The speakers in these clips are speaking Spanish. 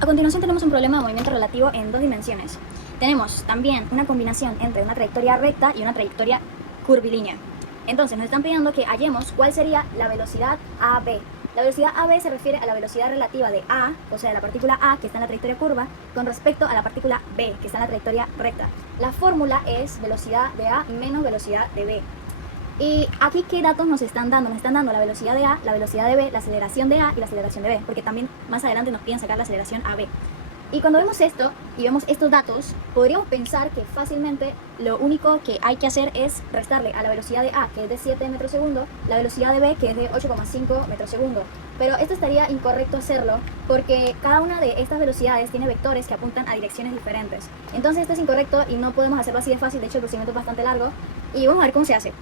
A continuación tenemos un problema de movimiento relativo en dos dimensiones. Tenemos también una combinación entre una trayectoria recta y una trayectoria curvilínea. Entonces nos están pidiendo que hallemos cuál sería la velocidad AB. La velocidad AB se refiere a la velocidad relativa de A, o sea, de la partícula A que está en la trayectoria curva, con respecto a la partícula B que está en la trayectoria recta. La fórmula es velocidad de A menos velocidad de B. Y aquí, ¿qué datos nos están dando? Nos están dando la velocidad de A, la velocidad de B, la aceleración de A y la aceleración de B, porque también más adelante nos piden sacar la aceleración AB. Y cuando vemos esto y vemos estos datos, podríamos pensar que fácilmente lo único que hay que hacer es restarle a la velocidad de A, que es de 7 metros segundo, la velocidad de B, que es de 8,5 metros segundo. Pero esto estaría incorrecto hacerlo porque cada una de estas velocidades tiene vectores que apuntan a direcciones diferentes. Entonces esto es incorrecto y no podemos hacerlo así de fácil, de hecho el procedimiento es bastante largo. Y vamos a ver cómo se hace.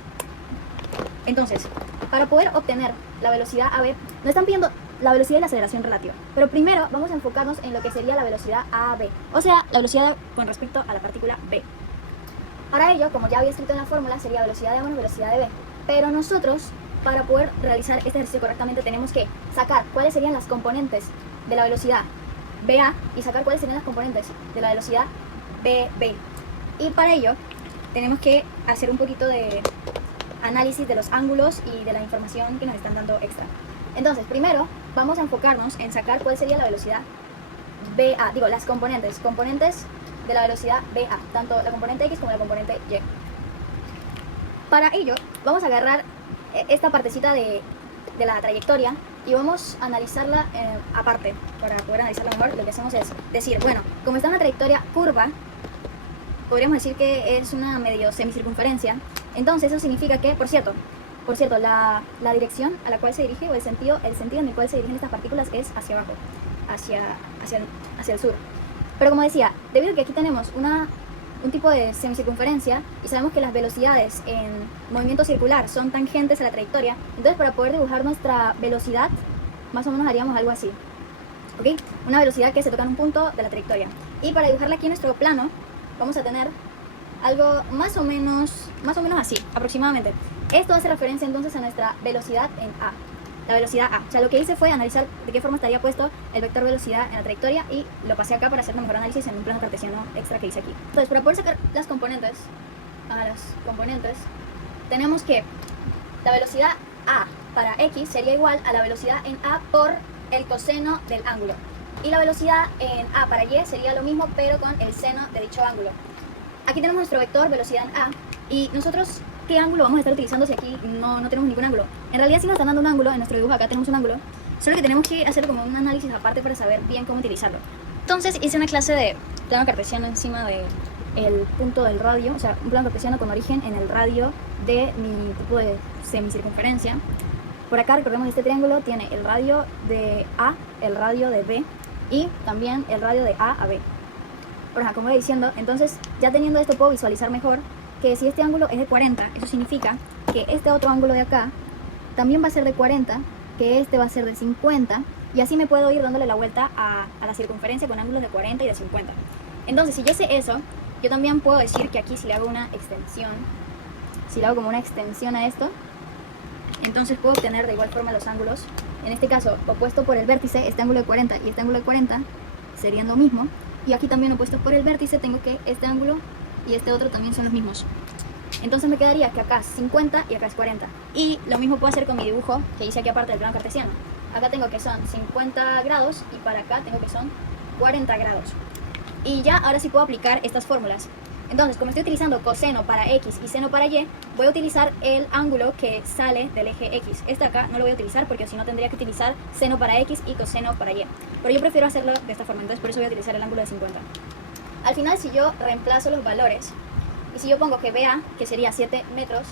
Entonces, para poder obtener la velocidad AB, nos están pidiendo la velocidad y la aceleración relativa. Pero primero vamos a enfocarnos en lo que sería la velocidad AB, o sea, la velocidad con respecto a la partícula B. Para ello, como ya había escrito en la fórmula, sería velocidad de A menos velocidad de B. Pero nosotros, para poder realizar este ejercicio correctamente, tenemos que sacar cuáles serían las componentes de la velocidad BA y sacar cuáles serían las componentes de la velocidad BB. Y para ello, tenemos que hacer un poquito de análisis de los ángulos y de la información que nos están dando extra. Entonces, primero vamos a enfocarnos en sacar cuál sería la velocidad BA, digo, las componentes de la velocidad BA, tanto la componente X como la componente Y. Para ello, vamos a agarrar esta partecita de la trayectoria y vamos a analizarla aparte. Para poder analizarla mejor, lo que hacemos es decir, bueno, como está en una trayectoria curva, podríamos decir que es una medio semicircunferencia. Entonces eso significa que, por cierto, la dirección a la cual se dirige o el sentido en el cual se dirigen estas partículas es hacia abajo, hacia el sur. Pero como decía, debido a que aquí tenemos un tipo de semicircunferencia y sabemos que las velocidades en movimiento circular son tangentes a la trayectoria, entonces para poder dibujar nuestra velocidad, más o menos haríamos algo así. ¿Ok? Una velocidad que se toca en un punto de la trayectoria. Y para dibujarla aquí en nuestro plano, vamos a tener algo más o menos así, aproximadamente. Esto hace referencia entonces a nuestra velocidad en A, la velocidad A. O sea, lo que hice fue analizar de qué forma estaría puesto el vector velocidad en la trayectoria y lo pasé acá para hacer un mejor análisis en un plano cartesiano extra que hice aquí. Entonces, para poder sacar las componentes, tenemos que la velocidad A para X sería igual a la velocidad en A por el coseno del ángulo. Y la velocidad en A para Y sería lo mismo, pero con el seno de dicho ángulo. Aquí tenemos nuestro vector velocidad en A y nosotros, ¿qué ángulo vamos a estar utilizando si aquí no tenemos ningún ángulo? En realidad sí nos están dando un ángulo, en nuestro dibujo acá tenemos un ángulo, solo que tenemos que hacer como un análisis aparte para saber bien cómo utilizarlo. Entonces hice una clase de plano cartesiano encima del punto del radio, o sea, un plano cartesiano con origen en el radio de mi tipo de semicircunferencia. Por acá, recordemos que este triángulo tiene el radio de A, el radio de B y también el radio de A a B. Por ejemplo, como iba diciendo, entonces ya teniendo esto puedo visualizar mejor que si este ángulo es de 40, eso significa que este otro ángulo de acá también va a ser de 40, que este va a ser de 50, y así me puedo ir dándole la vuelta a la circunferencia con ángulos de 40 y de 50. Entonces, si yo sé eso, yo también puedo decir que aquí si le hago una extensión, si le hago como una extensión a esto, entonces puedo obtener de igual forma los ángulos. En este caso, opuesto por el vértice, este ángulo de 40 y este ángulo de 40 serían lo mismo. Y aquí también opuesto por el vértice tengo que este ángulo y este otro también son los mismos. Entonces me quedaría que acá es 50 y acá es 40. Y lo mismo puedo hacer con mi dibujo que hice aquí aparte del plano cartesiano. Acá tengo que son 50 grados y para acá tengo que son 40 grados. Y ya ahora sí puedo aplicar estas fórmulas. Entonces, como estoy utilizando coseno para X y seno para Y, voy a utilizar el ángulo que sale del eje X. Este acá no lo voy a utilizar porque si no tendría que utilizar seno para X y coseno para Y. Pero yo prefiero hacerlo de esta forma, entonces por eso voy a utilizar el ángulo de 50. Al final, si yo reemplazo los valores, y si yo pongo que BA, que sería 7 metros,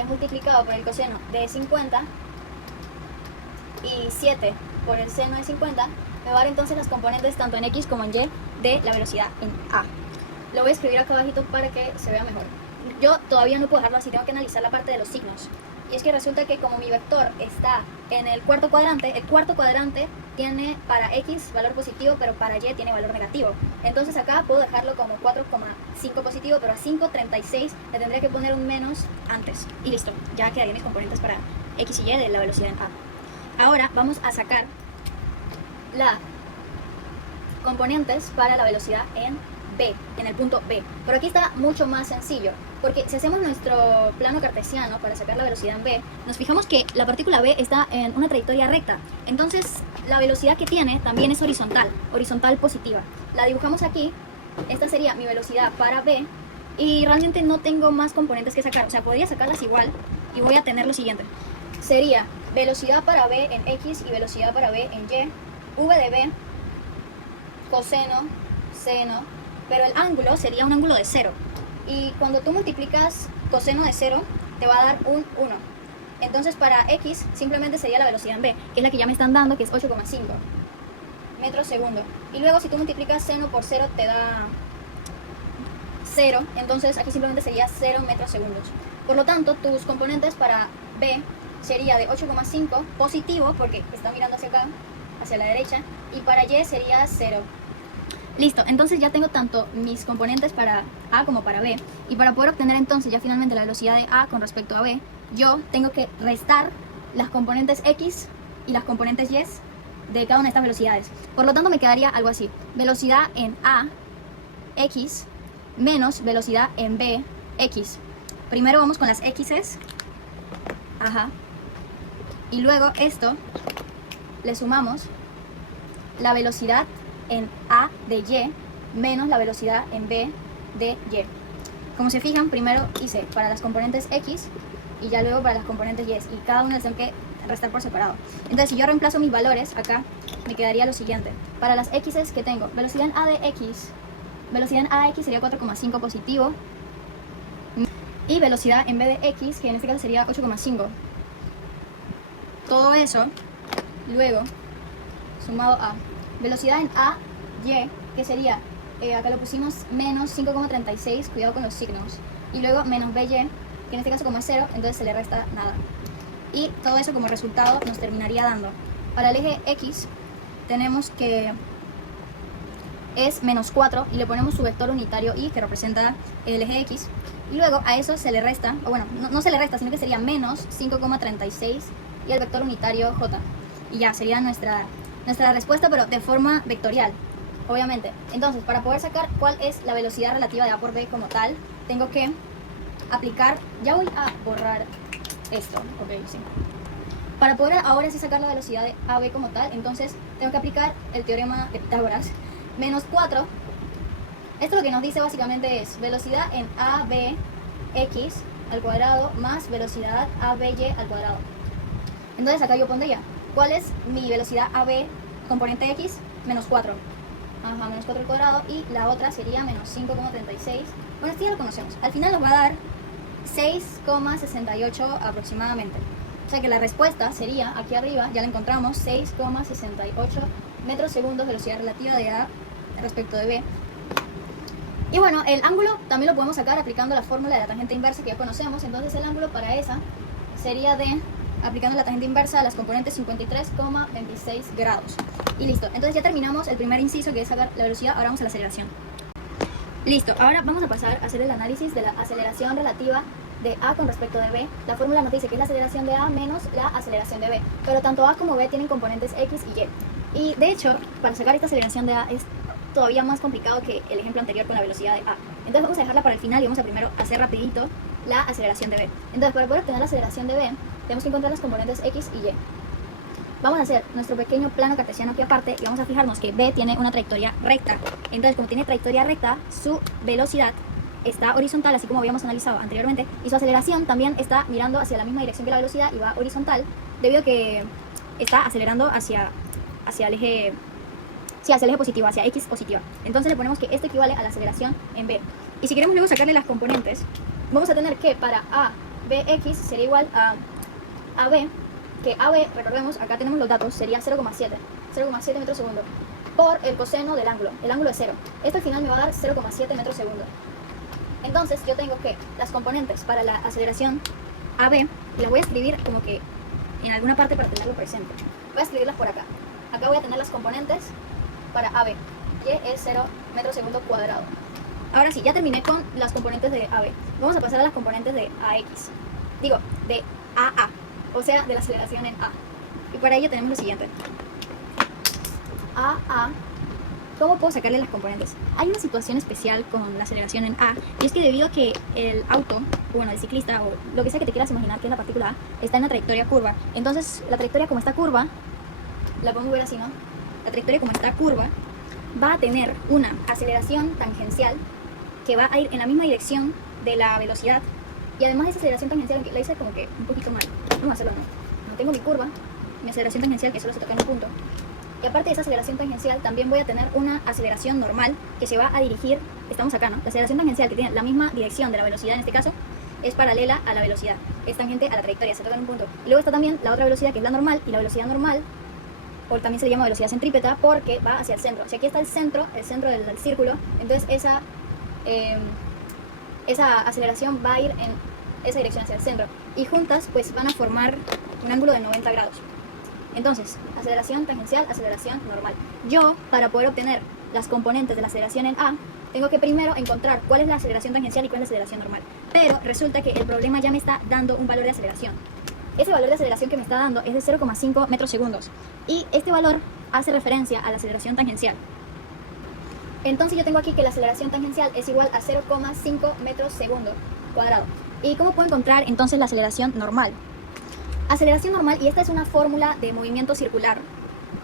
es multiplicado por el coseno de 50 y 7 por el seno de 50, me va a dar entonces las componentes tanto en X como en Y de la velocidad en A. Lo voy a escribir acá abajito para que se vea mejor. Yo todavía no puedo dejarlo así, tengo que analizar la parte de los signos. Y es que resulta que como mi vector está en el cuarto cuadrante tiene para X valor positivo, pero para Y tiene valor negativo. Entonces acá puedo dejarlo como 4,5 positivo, pero a 5,36 le tendría que poner un menos antes. Y listo, ya quedarían mis componentes para X y Y de la velocidad en A. Ahora vamos a sacar la componentes para la velocidad en B, en el punto B. Pero aquí está mucho más sencillo, porque si hacemos nuestro plano cartesiano para sacar la velocidad en B, nos fijamos que la partícula B está en una trayectoria recta. Entonces, la velocidad que tiene también es horizontal, horizontal positiva. La dibujamos aquí, esta sería mi velocidad para B, y realmente no tengo más componentes que sacar. O sea, podría sacarlas igual, y voy a tener lo siguiente. Sería velocidad para B en X y velocidad para B en Y, V de B, coseno, seno, pero el ángulo sería un ángulo de 0. Y cuando tú multiplicas coseno de 0, te va a dar un 1. Entonces para X simplemente sería la velocidad en B, que es la que ya me están dando, que es 8,5 metros segundo. Y luego si tú multiplicas seno por 0 te da 0, entonces aquí simplemente sería 0 metros segundos. Por lo tanto, tus componentes para B sería de 8,5 positivo, porque está mirando hacia acá, hacia la derecha, y para Y sería 0. Listo, entonces ya tengo tanto mis componentes para A como para B, y para poder obtener entonces ya finalmente la velocidad de A con respecto a B, yo tengo que restar las componentes X y las componentes Y de cada una de estas velocidades. Por lo tanto me quedaría algo así: velocidad en A, X, menos velocidad en B, X. Primero vamos con las X's, ajá, y luego esto le sumamos la velocidad en A de Y menos la velocidad en B de Y. Como se fijan, primero hice para las componentes X y ya luego para las componentes Y, y cada una las tengo que restar por separado. Entonces si yo reemplazo mis valores acá, me quedaría lo siguiente: para las X's que tengo, velocidad en A de X, velocidad en AX sería 4,5 positivo, y velocidad en B de X, que en este caso sería 8,5. Todo eso luego sumado a velocidad en A, Y, que sería, acá lo pusimos, menos 5,36, cuidado con los signos, y luego menos BY, que en este caso como es 0, entonces se le resta nada. Y todo eso como resultado nos terminaría dando, para el eje X, tenemos que es menos 4, y le ponemos su vector unitario Y, que representa el eje X, y luego a eso se le resta, o bueno, no se le resta, sino que sería menos 5,36, y el vector unitario J. Y ya, sería nuestra respuesta, pero de forma vectorial, obviamente. Entonces, para poder sacar cuál es la velocidad relativa de A por B como tal, tengo que aplicar, ya voy a borrar esto, ok, sí. Para poder ahora sí sacar la velocidad de AB como tal, entonces tengo que aplicar el teorema de Pitágoras, menos 4. Esto lo que nos dice básicamente es velocidad en ABX al cuadrado más velocidad ABY al cuadrado. Entonces acá yo pondría, ¿cuál es mi velocidad AB componente X? Menos 4. Ajá, menos 4 al cuadrado, y la otra sería menos 5,36. Bueno, esto ya lo conocemos. Al final nos va a dar 6,68 aproximadamente. O sea que la respuesta sería, aquí arriba, ya la encontramos, 6,68 metros segundos velocidad relativa de A respecto de B. Y bueno, el ángulo también lo podemos sacar aplicando la fórmula de la tangente inversa que ya conocemos. Entonces el ángulo para esa sería de, aplicando la tangente inversa a las componentes, 53,26 grados. Y listo, entonces ya terminamos el primer inciso, que es sacar la velocidad. Ahora vamos a la aceleración. Listo, ahora vamos a pasar a hacer el análisis de la aceleración relativa de A con respecto de B. La fórmula nos dice que es la aceleración de A menos la aceleración de B, pero tanto A como B tienen componentes X y Y. Y de hecho, para sacar esta aceleración de A es todavía más complicado que el ejemplo anterior con la velocidad de A. Entonces vamos a dejarla para el final y vamos a primero hacer rapidito la aceleración de B. Entonces, para poder obtener la aceleración de B, tenemos que encontrar las componentes X y Y. Vamos a hacer nuestro pequeño plano cartesiano aquí aparte, y vamos a fijarnos que B tiene una trayectoria recta. Entonces, como tiene trayectoria recta, su velocidad está horizontal, así como habíamos analizado anteriormente, y su aceleración también está mirando hacia la misma dirección que la velocidad y va horizontal, debido a que está acelerando hacia el eje, sí, hacia el eje positivo, hacia X positiva. Entonces le ponemos que esto equivale a la aceleración en B. Y si queremos luego sacarle las componentes, vamos a tener que para A, BX sería igual a AB, que AB, recordemos, acá tenemos los datos, sería 0,7 metros segundo, por el coseno del ángulo. El ángulo es 0. Esto al final me va a dar 0,7 metros segundo. Entonces yo tengo que las componentes para la aceleración AB, las voy a escribir como que en alguna parte para tenerlo presente. Voy a escribirlas por acá. Acá voy a tener las componentes para AB. Y es 0 metros segundo cuadrado. Ahora sí, ya terminé con las componentes de AB. Vamos a pasar a las componentes de AX. Digo, de AA. O sea, de la aceleración en A. Y para ello tenemos lo siguiente. AA ¿cómo puedo sacarle las componentes? Hay una situación especial con la aceleración en A, y es que debido a que el auto, bueno, el ciclista o lo que sea que te quieras imaginar que es la partícula A, está en la trayectoria curva. Entonces, la trayectoria como está curva, la podemos ver así, ¿no? La trayectoria como está curva va a tener una aceleración tangencial que va a ir en la misma dirección de la velocidad. Y además esa aceleración tangencial, aunque la hice como que un poquito mal, vamos a hacerlo de nuevo. No tengo mi curva, mi aceleración tangencial que solo se toca en un punto. Y aparte de esa aceleración tangencial, también voy a tener una aceleración normal que se va a dirigir, estamos acá, ¿no? La aceleración tangencial que tiene la misma dirección de la velocidad en este caso, es paralela a la velocidad, es tangente a la trayectoria, se toca en un punto. Y luego está también la otra velocidad que es la normal, y la velocidad normal, o también se le llama velocidad centrípeta, porque va hacia el centro. Si aquí está el centro del círculo, entonces esa aceleración va a ir en esa dirección hacia el centro. Y juntas pues van a formar un ángulo de 90 grados. Entonces, aceleración tangencial, aceleración normal. Yo, para poder obtener las componentes de la aceleración en A, tengo que primero encontrar cuál es la aceleración tangencial y cuál es la aceleración normal. Pero resulta que el problema ya me está dando un valor de aceleración. Ese valor de aceleración que me está dando es de 0,5 metros segundos. Y este valor hace referencia a la aceleración tangencial. Entonces yo tengo aquí que la aceleración tangencial es igual a 0,5 metros segundo cuadrado. ¿Y cómo puedo encontrar entonces la aceleración normal? Aceleración normal, y esta es una fórmula de movimiento circular,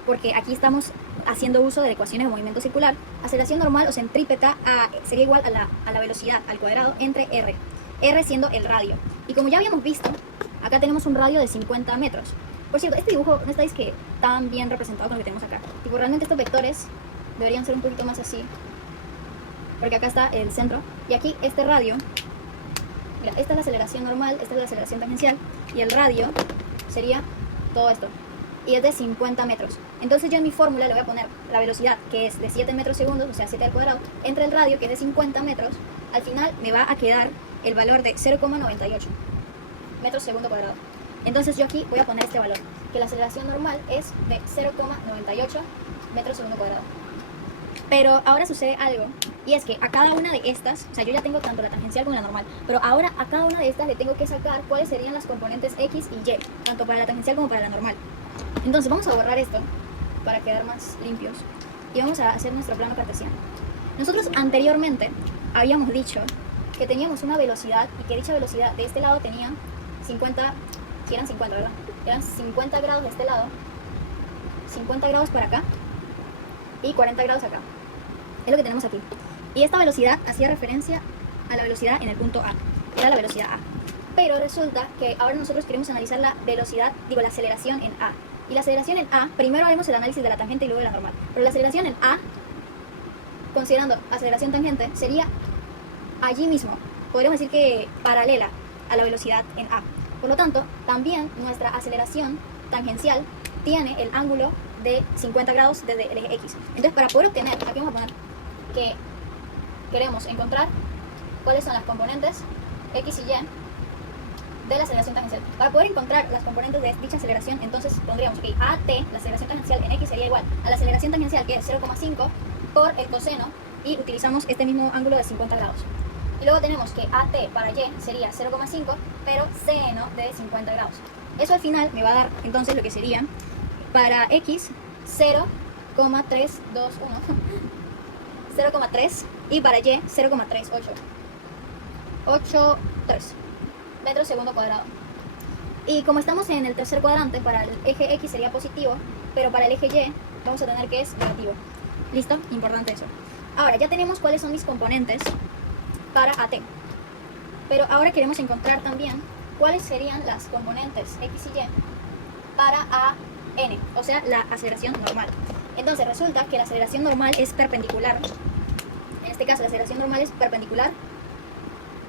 porque aquí estamos haciendo uso de ecuaciones de movimiento circular. Aceleración normal o centrípeta sería igual a la velocidad al cuadrado entre R. R siendo el radio. Y como ya habíamos visto, acá tenemos un radio de 50 metros. Por cierto, este dibujo no estáis que tan bien representado con lo que tenemos acá. Tipo, realmente estos vectores deberían ser un poquito más así, porque acá está el centro y aquí este radio. Mira, esta es la aceleración normal, esta es la aceleración tangencial y el radio sería todo esto y es de 50 metros. Entonces yo en mi fórmula le voy a poner la velocidad, que es de 7 metros segundos, o sea 7 al cuadrado, entre el radio, que es de 50 metros. Al final me va a quedar el valor de 0,98 metros segundo cuadrado. Entonces yo aquí voy a poner este valor, que la aceleración normal es de 0,98 metros segundo cuadrado. Pero ahora sucede algo, y es que a cada una de estas, o sea, yo ya tengo tanto la tangencial como la normal, pero ahora a cada una de estas le tengo que sacar cuáles serían las componentes X y Y, tanto para la tangencial como para la normal. Entonces vamos a borrar esto para quedar más limpios y vamos a hacer nuestro plano cartesiano. Nosotros anteriormente habíamos dicho que teníamos una velocidad y que dicha velocidad de este lado tenía 50, si eran 50, ¿verdad? Eran 50 grados de este lado, 50 grados para acá y 40 grados acá. Es lo que tenemos aquí. Y esta velocidad hacía referencia a la velocidad en el punto A. Era la velocidad A. Pero resulta que ahora nosotros queremos analizar la velocidad, la aceleración en A. Y la aceleración en A, primero haremos el análisis de la tangente y luego de la normal. Pero la aceleración en A, considerando aceleración tangente, sería allí mismo. Podríamos decir que paralela a la velocidad en A. Por lo tanto, también nuestra aceleración tangencial tiene el ángulo de 50 grados desde el eje X. Entonces, para poder obtener, aquí vamos a poner que queremos encontrar cuáles son las componentes X y Y de la aceleración tangencial. Para poder encontrar las componentes de dicha aceleración, entonces pondríamos que AT, la aceleración tangencial en X, sería igual a la aceleración tangencial, que es 0,5 por el coseno, y utilizamos este mismo ángulo de 50 grados. Y luego tenemos que AT para Y sería 0,5, pero seno de 50 grados. Eso al final me va a dar entonces lo que sería para X 0,321 0,3 y para Y 0,383 metros segundo cuadrado. Y como estamos en el tercer cuadrante, para el eje X sería positivo, pero para el eje Y vamos a tener que es negativo. ¿Listo? Importante eso. Ahora ya tenemos cuáles son mis componentes para AT, pero ahora queremos encontrar también cuáles serían las componentes X y Y para AN, o sea, la aceleración normal. Entonces resulta que la aceleración normal es perpendicular. En este caso la aceleración normal es perpendicular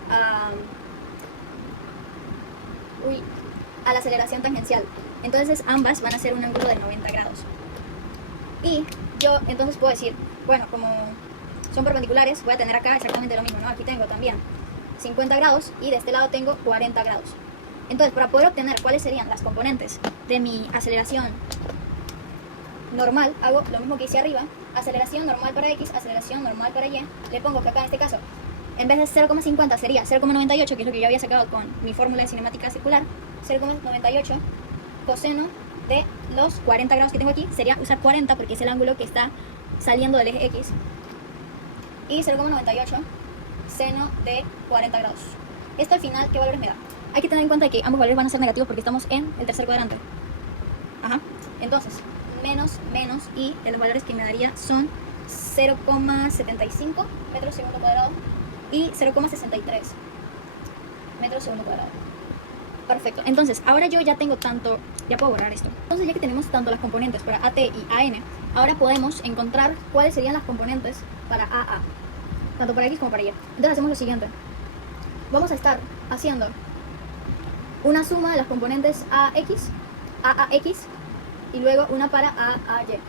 a la aceleración tangencial. Entonces ambas van a ser un ángulo de 90 grados. Y yo entonces puedo decir, bueno, como son perpendiculares, voy a tener acá exactamente lo mismo, ¿no? Aquí tengo también 50 grados y de este lado tengo 40 grados. Entonces, para poder obtener cuáles serían las componentes de mi aceleración normal, hago lo mismo que hice arriba, aceleración normal para X, aceleración normal para Y, le pongo que acá en este caso, en vez de 0,50 sería 0,98, que es lo que yo había sacado con mi fórmula de cinemática circular, 0,98 coseno de los 40 grados que tengo aquí, sería usar 40 porque es el ángulo que está saliendo del eje X, y 0,98 seno de 40 grados. Esto al final, ¿qué valores me da? Hay que tener en cuenta que ambos valores van a ser negativos porque estamos en el tercer cuadrante. Ajá. Entonces, menos, y los valores que me daría son 0,75 metros segundo cuadrado y 0,63 metros segundo cuadrado. Perfecto. Entonces, ahora yo ya tengo tanto, ya puedo borrar esto. Entonces, ya que tenemos tanto las componentes para AT y AN, ahora podemos encontrar cuáles serían las componentes para AA, tanto para X como para Y. Entonces, hacemos lo siguiente. Vamos a estar haciendo una suma de las componentes AX, AAX, y luego una para AAY.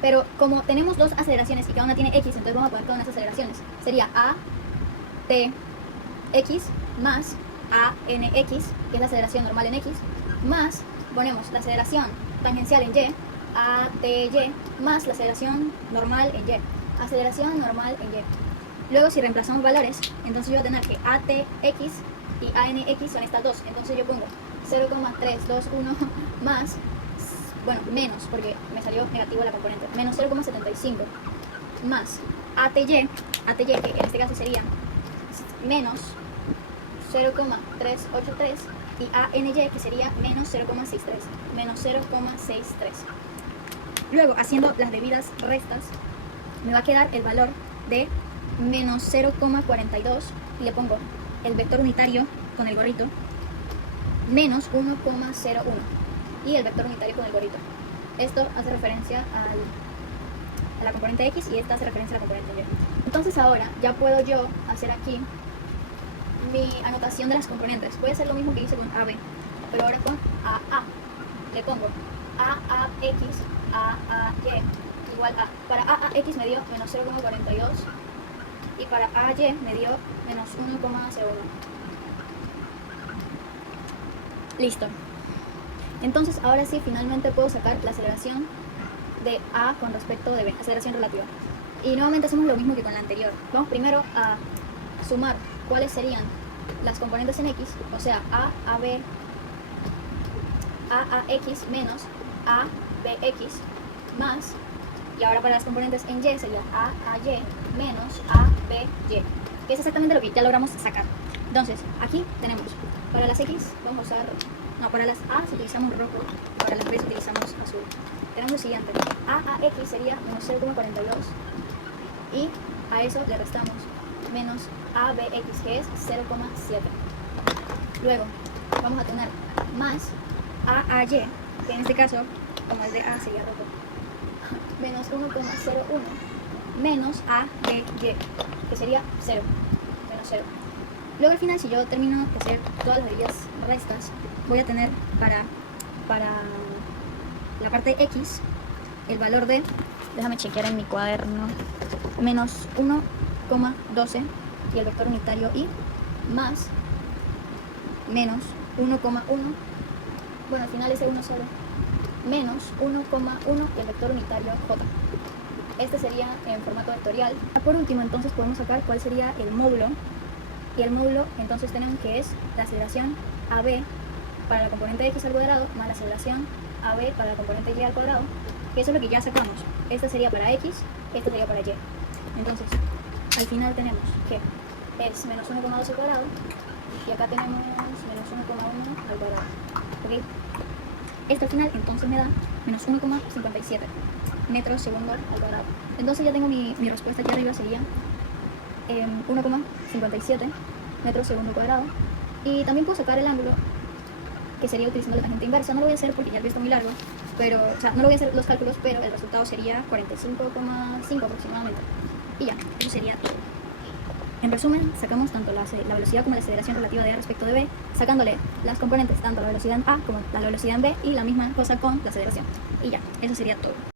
Pero como tenemos dos aceleraciones y cada una tiene X, entonces vamos a poner todas las aceleraciones. Sería ATX más ANX, que es la aceleración normal en X, más ponemos la aceleración tangencial en Y, ATY, más la aceleración normal en Y. Aceleración normal en Y. Luego si reemplazamos valores, entonces yo voy a tener que ATX y ANX son estas dos. Entonces yo pongo 0,321 más, bueno, menos, porque me salió negativo la componente, menos 0,75 más ATY, que en este caso sería menos 0,383, y ANY, que sería menos 0,63, menos 0,63. Luego, haciendo las debidas restas, me va a quedar el valor de menos 0,42, y le pongo el vector unitario con el gorrito, menos 1,01, y el vector unitario con el gorrito. Esto hace referencia a la componente X y esta hace referencia a la componente Y. Entonces ahora ya puedo yo hacer aquí mi anotación de las componentes. Voy a hacer lo mismo que hice con AB, pero ahora con AA. Le pongo AAX, AAY igual a. Para AAX me dio menos 0,42 y para AY me dio menos 1,01. Listo. Entonces ahora sí finalmente puedo sacar la aceleración de A con respecto de B, aceleración relativa. Y nuevamente hacemos lo mismo que con la anterior. Vamos primero a sumar cuáles serían las componentes en X, o sea, AAX menos ABX más, y ahora para las componentes en Y sería AAY menos ABY, que es exactamente lo que ya logramos sacar. Entonces, aquí tenemos, para las X vamos a usar, no, para las A utilizamos rojo, y para las B utilizamos azul. Tenemos lo siguiente, AAX sería menos 0,42, y a eso le restamos menos ABX, que es 0,7. Luego vamos a tener más AAY, que en este caso, como es de A sería rojo, menos 1,01, menos ABY, que sería 0, menos 0. Luego al final, si yo termino de hacer todas las debidas restas, voy a tener para la parte X el valor de, déjame chequear en mi cuaderno, menos 1,12 y el vector unitario Y, más menos 1,1, bueno, al final ese 1 solo, menos 1,1 y el vector unitario J. Este sería en formato vectorial. Por último, entonces podemos sacar cuál sería el módulo, y el módulo entonces tenemos que es la aceleración AB para la componente X al cuadrado más la aceleración AB para la componente Y al cuadrado, que eso es lo que ya sacamos. Este sería para X, este sería para Y. Entonces, al final tenemos que es menos 1,2 al cuadrado, y acá tenemos menos 1,1 al cuadrado. ¿Ok? Esto al final entonces me da menos 1,57 metros segundo al cuadrado. Entonces ya tengo mi respuesta aquí arriba, sería 1,57 metros segundo cuadrado. Y también puedo sacar el ángulo, que sería utilizando la tangente inversa. No lo voy a hacer porque ya el video está muy largo, pero, o sea, no lo voy a hacer los cálculos, pero el resultado sería 45,5 aproximadamente. Y ya, eso sería todo. En resumen, sacamos tanto la velocidad como la aceleración relativa de A respecto de B, sacándole las componentes tanto la velocidad en A como la velocidad en B, y la misma cosa con la aceleración. Y ya, eso sería todo.